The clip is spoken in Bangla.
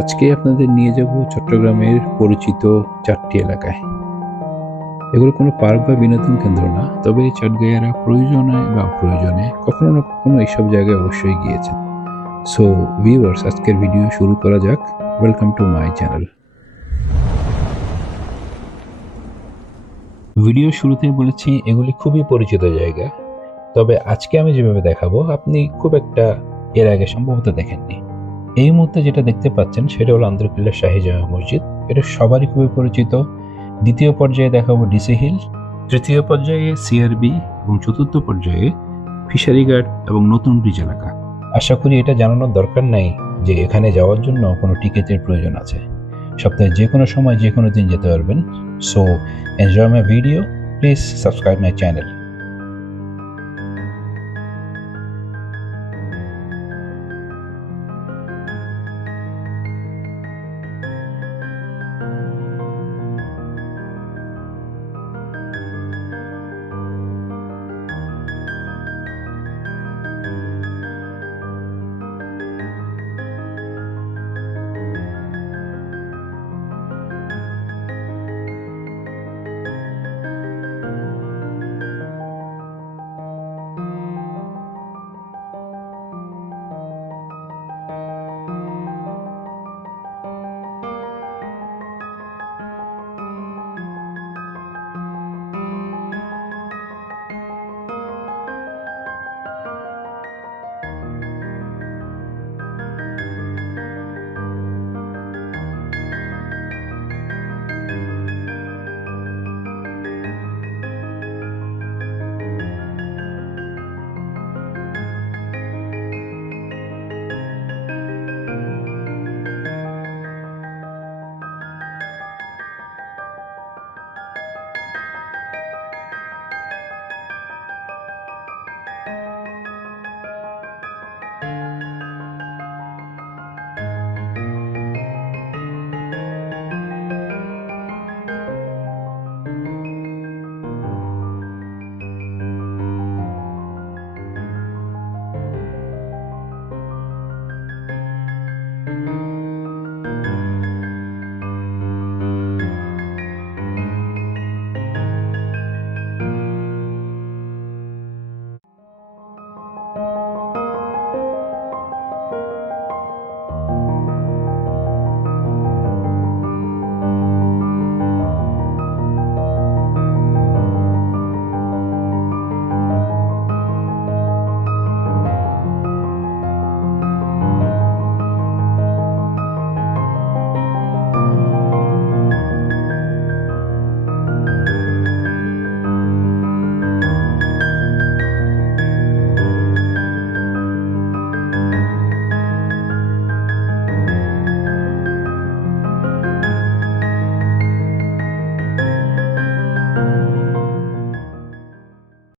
আজকে আপনাদের নিয়ে যাব চট্টগ্রামের পরিচিত 4টি এলাকায়। এগুলো কোনো পার্ক বা বিনোদন কেন্দ্র না, তবে চটগাঁইয়ারা প্রয়োজনে বা অপ্রয়োজনে কখনো না কখনো এইসব জায়গায় অবশ্যই গিয়েছেন। সো ভিউয়ার্স, আজকের ভিডিও শুরু করা যাক। Welcome to my channel. Video শুরুতেই বলেছি এগুলি খুবই পরিচিত জায়গা, তবে আজকে আমি যেভাবে দেখাবো আপনি খুব একটা এর আগে সম্ভবত দেখেননি। এই মুহূর্তে যেটা দেখতে পাচ্ছেন সেটা হলো আন্দরকিল্লা শাহী জামে মসজিদ। এটা সবারই খুবই পরিচিত। দ্বিতীয় পর্যায়ে দেখাবো ডিসি হিল, তৃতীয় পর্যায়ে সিআরবি এবং চতুর্থ পর্যায়ে ফিশারি গার্ড এবং নতুন ব্রিজ এলাকা। আশা করি এটা জানানোর দরকার নাই যে এখানে যাওয়ার জন্য কোনো টিকিটের প্রয়োজন আছে। সপ্তাহে যে কোনো সময় যে কোনো দিন যেতে পারবেন। So enjoy my video, please subscribe my channel.